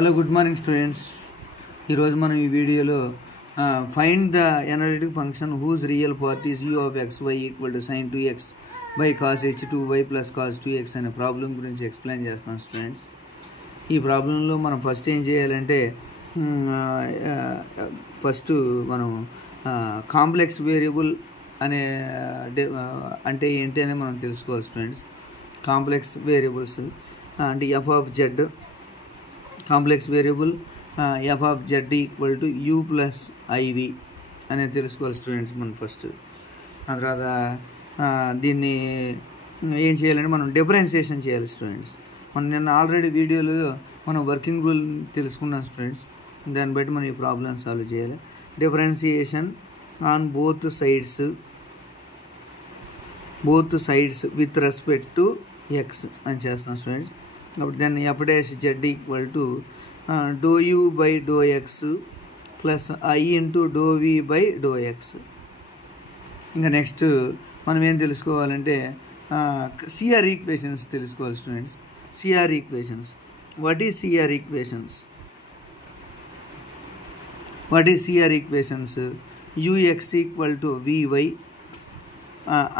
Hello, good morning students. ఈరోజు మనం ఈ వీడియోలో find the analytic function whose real part is u of xy equal to sin 2x by cos h2y plus cos 2x అనే problem గురించి explain చేస్తాం students. ఈ ప్రాబ్లంలో మనం ఫస్ట్ ఏం చేయాలంటే ఫస్ట్ మనం కాంప్లెక్స్ వేరియబుల్ అనే అంటే ఏంటి అని మనం తెలుసుకోవాలి స్టూడెంట్స్. కాంప్లెక్స్ వేరియబుల్స్ అంటే f of z complex variable f of z equal to u plus iv అనేది తెలుసుకోవాలి స్టూడెంట్స్ మనం ఫస్ట్. ఆ తర్వాత దీన్ని ఏం చేయాలంటే మనం డిఫరెన్షియేషన్ చేయాలి స్టూడెంట్స్. మనం నిన్న ఆల్రెడీ వీడియోలో మనం వర్కింగ్ రూల్ తెలుసుకున్నాం స్టూడెంట్స్. దాన్ని బట్టి మనం ఈ ప్రాబ్లమ్ సాల్వ్ చేయాలి. Differentiation on both sides with respect to x అని చేస్తాం స్టూడెంట్స్. కాబట్టి దాన్ని f dash z equal to do u by do x plus i into do v by do x. ఇంకా నెక్స్ట్ మనం ఏం తెలుసుకోవాలంటే సిఆర్ ఈక్వేషన్స్ తెలుసుకోవాలి students. CR equations, what is CR equations? ux equal to vy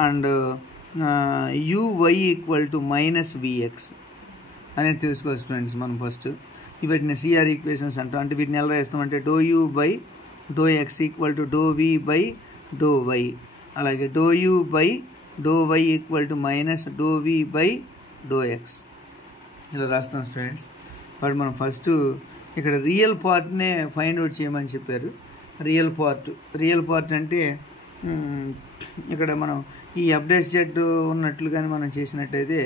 and uy equal to minus vx అనేది తెలుసుకోవాలి students మనం first. వీటిని CR equations అంటాం. అంటే వీటిని ఎలా రాస్తామంటే do u by do x equal to do v by do y, అలాగే do u by do y equal to minus do v by do x ఇలా రాస్తాం స్టూడెంట్స్. బట్ మనం ఫస్ట్ ఇక్కడ రియల్ పార్ట్నే ఫైండ్ అవుట్ చేయమని చెప్పారు. Real part అంటే ఇక్కడ మనం ఈ f dash z ఉన్నట్లుగానే మనం చేసినట్టయితే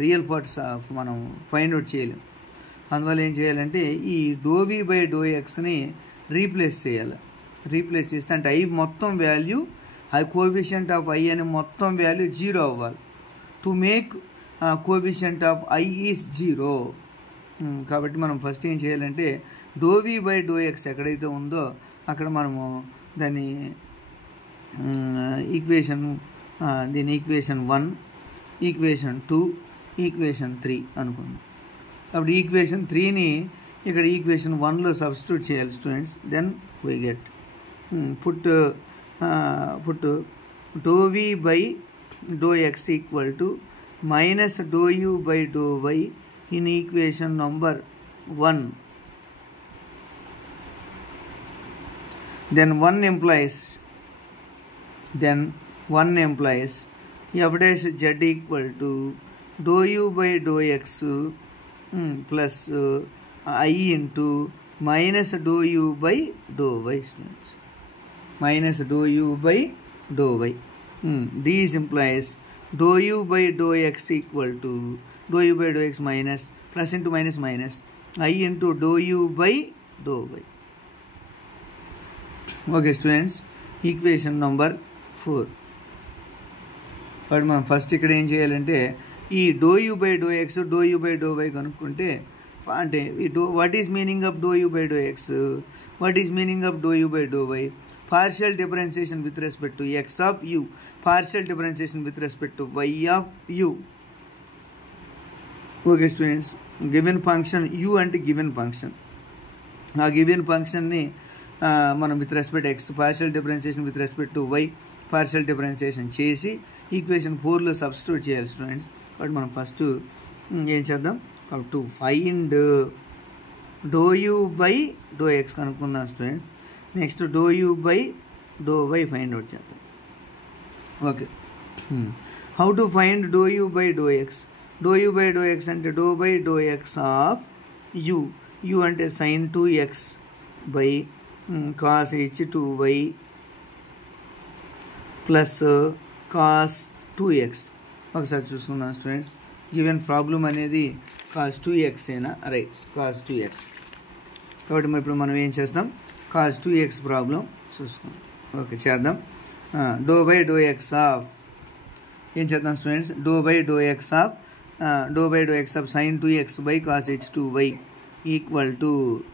రియల్ పార్ట్స్ మనం ఫైండ్ అవుట్ చేయలేం. అందువల్ల ఏం చేయాలంటే ఈ డో వి బై డో ఎక్స్ని రీప్లేస్ చేస్తే అంటే ఐ మొత్తం వాల్యూ కోఎఫిషియంట్ ఆఫ్ ఐ అనే మొత్తం వాల్యూ 0 అవ్వాలి. To make coefficient of i is 0. కాబట్టి మనం ఫస్ట్ ఏం చేయాలంటే do v by do x ఎక్కడైతే ఉందో అక్కడ మనము దాన్ని ఈక్వేషన్ 1, ఈక్వేషన్ 2, ఈక్వేషన్ 3 అనుకుందాం. అప్పుడు ఈక్వేషన్ 3ని ఇక్కడ ఈక్వేషన్ 1లో సబ్స్టిట్యూట్ చేయాలి students. Then we get put do v by do x equal to minus do u by do y in equation number 1. Then 1 implies f dash z equal to dou u by dou x plus I into minus dou u by dou y students. Minus dou u by dou y. This implies dou u by dou x equal to dou u by dou x minus plus into minus I into dou u by dou y. Okay students, equation number 4. But మనం first ఇక్కడ ఏం చేయాలంటే ఈ do u by do x do u by do y కనుక్కుంటే అంటే ఈ what is meaning of do u by do x, what is meaning of do u by do y? Partial differentiation with respect to x of u, partial differentiation with respect to y of u. Okay students, given function u అంటే given function. ఆ given ఫంక్షన్ని మనం with respect x partial differentiation with respect to y partial differentiation చేసి equation 4లో substitute చేయాలి students. But మనం first ఏం చేద్దాం, to find dou u by do x కనుక్కుందాం students. Next dou u by do y find out చేద్దాం. Okay, how to find dou u by do x? Do u by do x అంటే dou by do x of u. U అంటే sin 2x by cos h2y plus cos 2x. ఒకసారి చూసుకుందాం students. Given problem అనేది cos 2x అయినా right, cos 2x. కాబట్టి ఇప్పుడు మనం ఏం చేస్తాం, cos 2x ప్రాబ్లం చూసుకుందాం. ఓకే చేద్దాం. Do by do x of ఏం చేద్దాం students, dou by do x of sin 2x by cos h2y equal to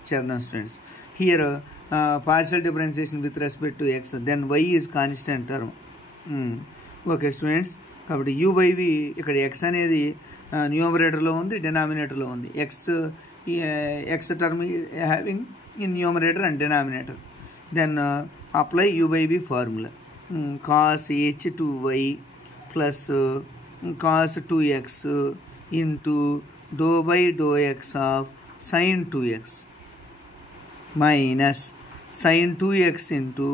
చేద్దాం students. Here partial differentiation with respect to x, then y is constant term. Okay students, కాబట్టి u by v ఇక్కడ x అనేది న్యూమరేటర్లో ఉంది, డినామినేటర్లో ఉంది. X x term having in numerator and denominator. Then apply u by v formula. Cos h2y plus cos 2x into dou by dou x of sin 2x minus sin 2x into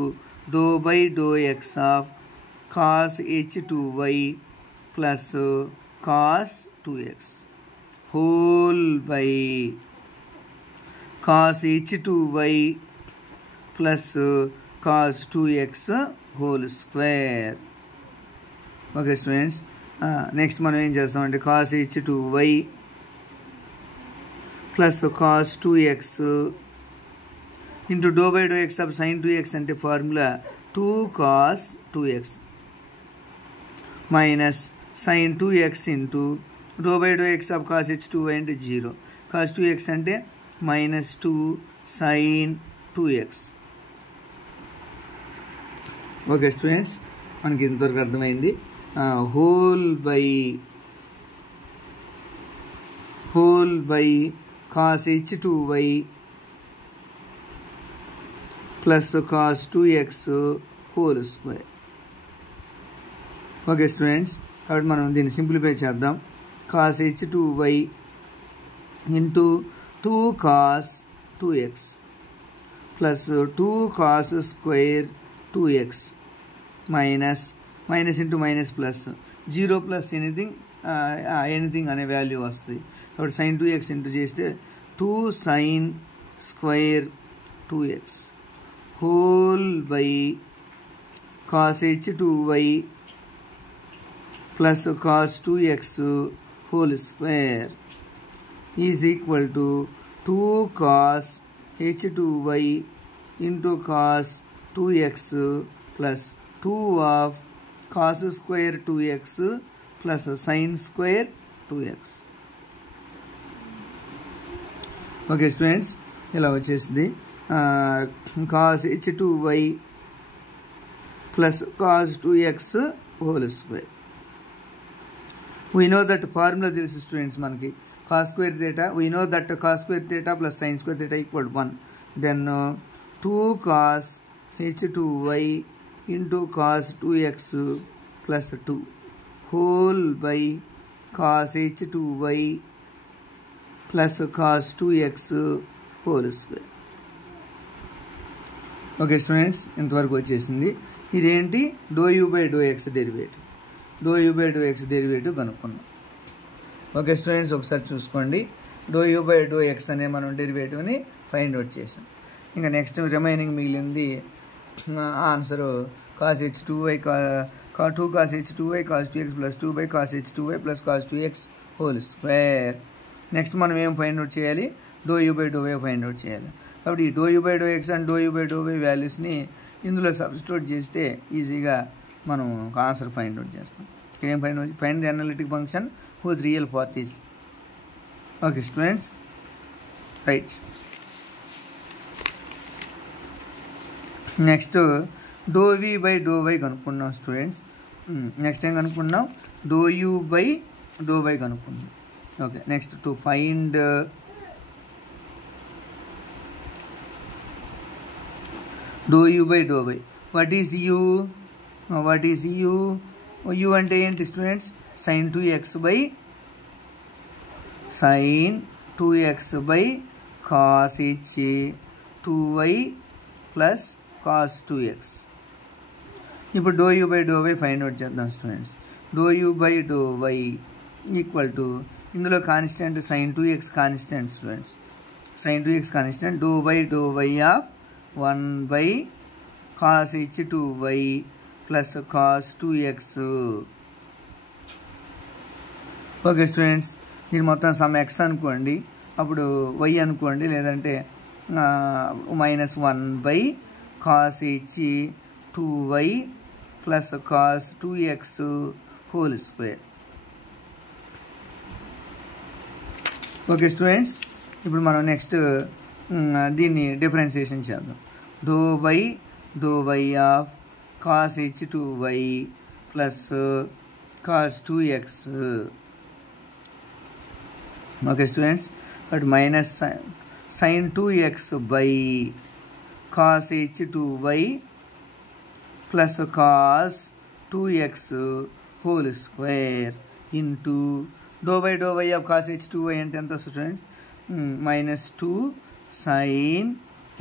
dou by dou x of cos h2y plus cos 2x whole by cos h2y plus cos 2x whole square. Okay students, next మనం ఏం చేస్తామంటే cos h2y plus cos 2x into dou by dou x of sin 2x అంటే formula 2 cos 2x minus sin 2x into dou by dou x of cos h2y అంటే 0, cos 2x అంటే minus 2 sin 2x. Okay students, మనకి ఇంతవరకు అర్థమైంది. Whole by cos h2y plus cos 2x whole square. Okay students, కాబట్టి మనం దీన్ని simplify చేద్దాం. cos h2y into 2 cos 2x plus 2 cos square 2x minus into minus plus 0 plus anything అనే value వస్తుంది. కాబట్టి sin 2x ఇంటూ చేస్తే 2 sin square 2x whole by cos h2y plus cos 2x whole square is equal to 2 cos h2y into cos 2x plus 2 of cos square 2x plus sin square 2x. Okay students, ఇలా వచ్చేసింది cos h2y plus cos 2x whole square. We know that formula తెలుసు students మనకి cos square theta. We know that cos square theta plus sin square theta equal 1. Then 2 cos h2y into cos 2x plus 2 whole by cos h2y plus cos 2x whole square. Okay students, ఇంతవరకు వచ్చేసింది. ఇదేంటి dou u by do x derivative కనుక్కున్నాం. Okay students, ఒకసారి చూసుకోండి. Dou u by do x అనే మనం డెరివేటివ్ని find out చేసాం. ఇంకా నెక్స్ట్ రిమైనింగ్ మిగిలింది answer cos h2y 2 cos h2y cos 2x plus 2 by cos h2y plus cos 2x whole square. Next మనం ఏం ఫైండ్ అవుట్ చేయాలి? Dou u by do y find out చేయాలి. కాబట్టి ఈ do u by do x and do u by do y వాల్యూస్ని ఇందులో substitute చేస్తే ఈజీగా మనం ఆన్సర్ ఫైండ్ అవుట్ చేస్తాం. ఇక్కడ ఏం find the analytic function whose real part is. Okay students, right. Next dou v by do y కనుక్కున్నాం students. Next ఏం కనుక్కున్నాం? Dou u by do y కనుక్కున్నాం. Okay, next to find dou u by do y. What is u? U అంటే ఏంటి students? sin 2x by cos h2y plus cos 2x. ఇప్పుడు dou u by do y find out చేద్దాం students. Dou u by do y equal to, ఇందులో constant sin 2x constant students. sin 2x constant, do by do y of 1 by cos h2y plus cos 2x. Okay students, దీని మొత్తం some X అనుకోండి, అప్పుడు why అనుకోండి, లేదంటే -1 by cos h2y plus cos 2x whole square. Okay students, ఇప్పుడు మనం next దీన్ని differentiation చేద్దాం. Do by do y of cos h2y plus cos 2x. Okay students, but minus sin 2x by cos h2y plus cos 2x whole square into dou by dou y of cos h2y అంటే ఎంత వస్తుంది students? -2 sin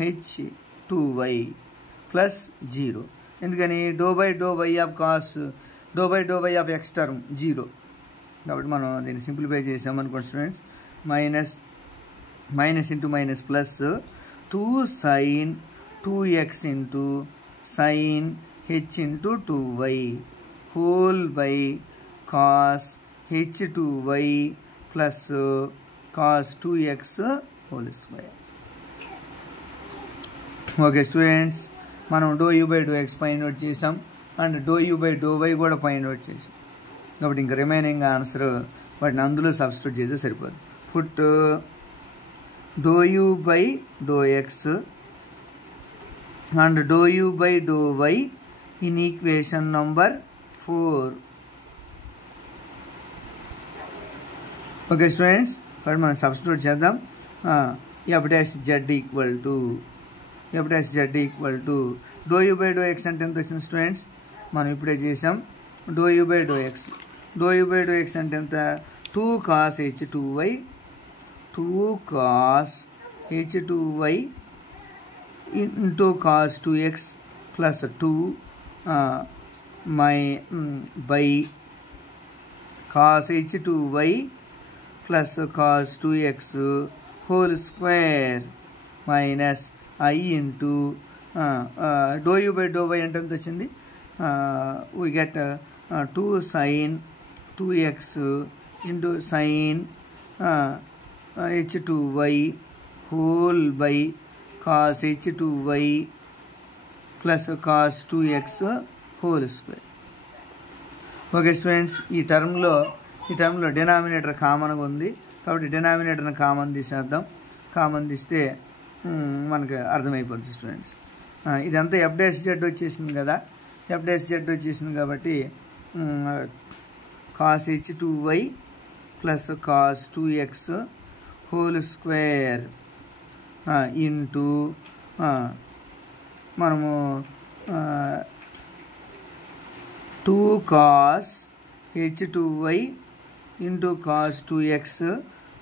h2y plus 0. ఎందుకని dou by dou y of x term 0 కాబట్టి మనం దీన్ని simplify చేసామనుకోండి students. Minus into minus plus 2 sin 2x into sin h into 2y whole by cos h2y plus cos 2x whole square. Okay students, మనం dou u by do x find out చేసాం and do u by do y కూడా find out చేసాం. కాబట్టి ఇంకా remaining answer వాటిని అందులో substitute చేస్తే సరిపోదు. Put do u by do x and do u by do y in equation number 4. Okay students, కాబట్టి మనం సబ్స్టిట్యూట్ చేద్దాం. F dash z equal to do u by do x అంటే ఎంత వచ్చింది స్టూడెంట్స్? మనం ఇప్పుడే చేసాం. Do u by do x అంటే ఎంత? 2 cos h2y into cos 2x plus 2 by cos h2y plus cos 2x whole square minus I into do u by do why అంటే ఎంత వచ్చింది? We get 2 sin 2x into sin h2y whole by cos h2y plus cos 2x whole square. Okay students, ఈ టర్మ్లో denominator కామన్గా ఉంది కాబట్టి డినామినేటర్ని common తీసేద్దాం. Common తీస్తే మనకు అర్థమైపోతుంది స్టూడెంట్స్. ఇదంతా ఎఫ్ డాష్ జెడ్ వచ్చేసింది కదా. ఎఫ్ డాష్ జెడ్ వచ్చేసింది కాబట్టి cos h2y plus cos 2x whole square into మనము 2 cos h2y into cos 2x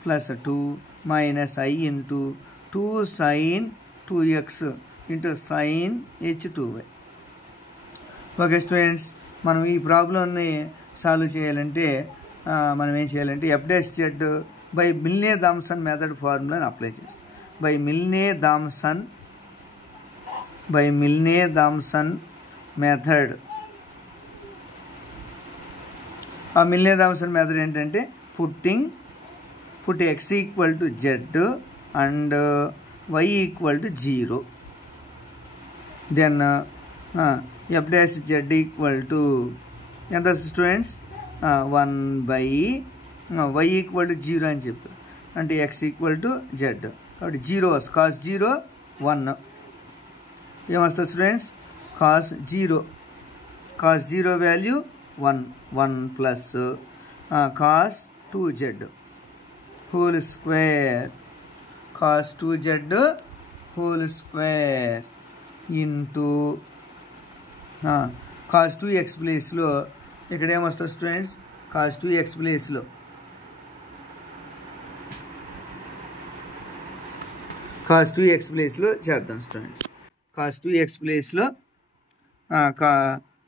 plus 2 minus I into 2 sin 2x into sin h2y. Okay students, మనం ఈ ప్రాబ్లమ్ని solve చేయాలంటే మనం ఏం చేయాలంటే f dash z by Milne Thomson method ఫార్ములాని apply చేస్తాం. By Milne Thomson method. ఆ మిల్నే థామ్సన్ మెథడ్ ఏంటంటే put x equal to z and y equal to 0. Then f dash z equal to ఎంత students? 1 by y equal to 0 అని చెప్పారు. అంటే X equal to Z కాబట్టి 0 వస్తుంది. cos 0 1 ఏమొస్తుంది students? cos 0 value 1 plus cos 2z whole square cos 2z whole square into cos 2x ప్లేస్లో ఇక్కడ ఏమొస్తుంది స్టూడెంట్స్? cos 2x ప్లేస్లో చేద్దాం స్టూడెంట్స్. cos 2x ప్లేస్లో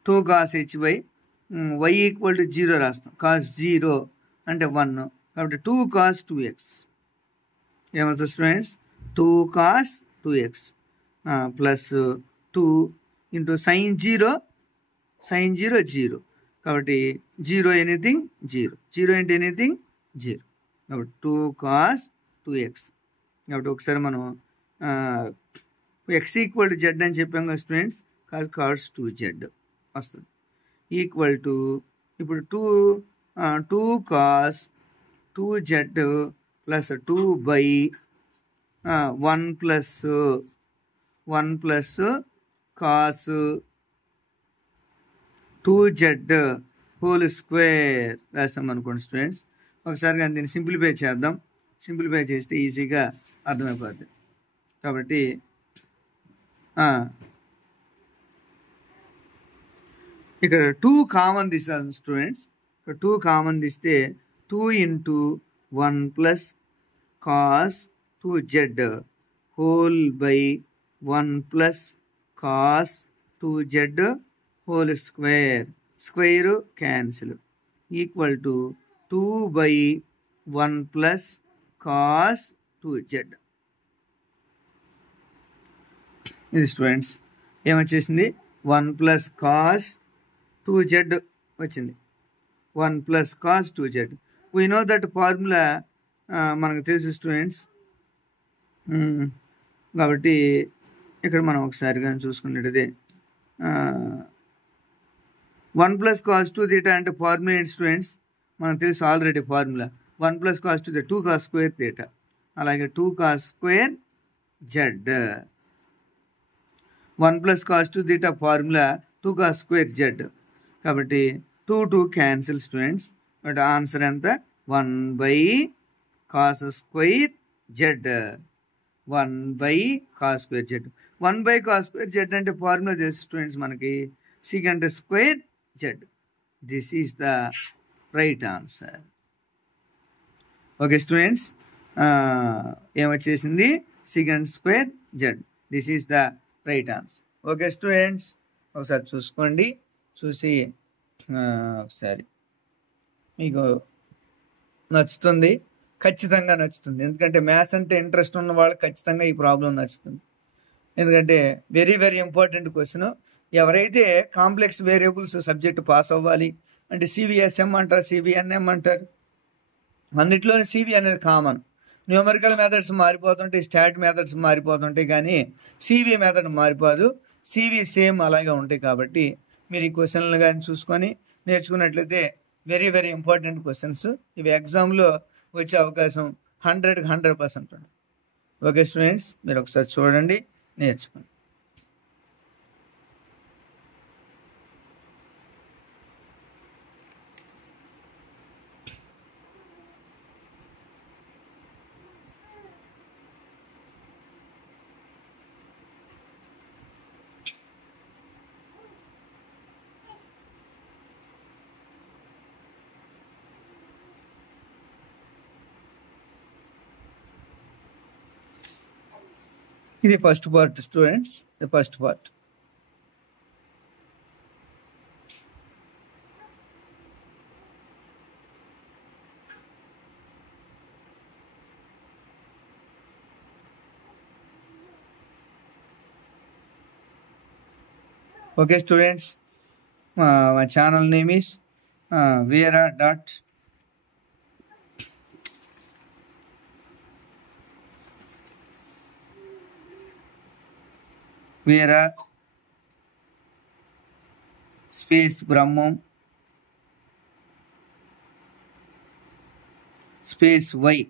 2 cos h by y equal to 0 రాస్తాం. cos 0 అంటే 1 కాబట్టి 2 cos 2x ఏమవుతుంది students? 2 cos 2x plus 2 into sin 0 0 కాబట్టి 0 ఎనీథింగ్ 0 ఇంటూ ఎనీథింగ్ 0 కాబట్టి 2 cos 2x. కాబట్టి ఒకసారి మనం ఎక్స్ ఈక్వల్ టు జెడ్ అని చెప్పాం కదా స్టూడెంట్స్. cos 2z వస్తుంది ఈక్వల్ టు ఇప్పుడు 2 cos 2z plus 2 by 1 plus cos 2z whole square రాసాం అనుకోండి స్టూడెంట్స్. ఒకసారి కానీ దీన్ని సింప్లిఫై చేద్దాం. సింప్లిఫై చేస్తే ఈజీగా అర్థమైపోద్ది. కాబట్టి ఇక్కడ 2 కామన్ తీసాను స్టూడెంట్స్. ఇక్కడ 2 కామన్ తీస్తే 2 into 1 plus cos 2z whole by 1 plus cos 2z whole square. Square cancel equal to 2 by 1 plus cos 2z. ఇది స్టూడెంట్స్ ఏమొచ్చేసింది 1 plus cos 2z వచ్చింది. 1 plus cos 2z. We know that formula మనకు తెలుసు students. కాబట్టి ఇక్కడ మనం ఒకసారి కానీ చూసుకున్నట్టయితే 1 plus cos 2 theta అంటే ఫార్ములా ఏంటి స్టూడెంట్స్? మనకు తెలుసు already formula 1 plus cos 2 2 cos square theta. అలాగే 2 cos square z. 1 plus cos 2 theta formula 2 cos square z. కాబట్టి 2 క్యాన్సిల్ స్టూడెంట్స్. బట్ ఆన్సర్ ఎంత 1 by cos square z. 1 by cos square z. 1 by cos square z అంటే formula తెలుసు students మనకి secant square z. This is the right answer. Okay students, ఏమొచ్చేసింది secant square z. This is the right answer. Okay students, ఒకసారి చూసుకోండి. చూసి ఒకసారి మీకు నచ్చుతుంది, ఖచ్చితంగా నచ్చుతుంది. ఎందుకంటే మ్యాథ్స్ అంటే ఇంట్రెస్ట్ ఉన్న వాళ్ళకి ఖచ్చితంగా ఈ ప్రాబ్లం నచ్చుతుంది. ఎందుకంటే వెరీ వెరీ ఇంపార్టెంట్ క్వశ్చన్. ఎవరైతే కాంప్లెక్స్ వేరియబుల్స్ సబ్జెక్ట్ పాస్ అవ్వాలి అంటే సివిఎస్ఎం అంటారు, సివిఎన్ఎం అంటారు. అన్నిట్లోనే సివి అనేది కామన్. న్యూమరికల్ మెథడ్స్ మారిపోతుంటాయి, స్టాట్ మెథడ్స్ మారిపోతుంటాయి, కానీ సివి మెథడ్ మారిపోదు. సివి సేమ్ అలాగే ఉంటాయి. కాబట్టి మీరు ఈ క్వశ్చన్లు కానీ చూసుకొని నేర్చుకున్నట్లయితే వెరీ వెరీ ఇంపార్టెంట్ క్వశ్చన్స్. ఇవి ఎగ్జామ్లో వచ్చే అవకాశం 100% ఉంటుంది. ఓకే స్టూడెంట్స్, మీరు ఒకసారి చూడండి, నేర్చుకోండి. ఇది ఫస్ట్ పార్ట్ స్టూడెంట్స్, ఇది ఫస్ట్ పార్ట్. ఓకే స్టూడెంట్స్, మా channel name is Vera. Vera space Brahmam space Y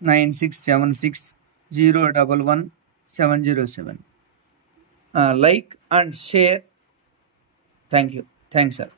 9676011707. Like and share. Thank you. Thanks, sir.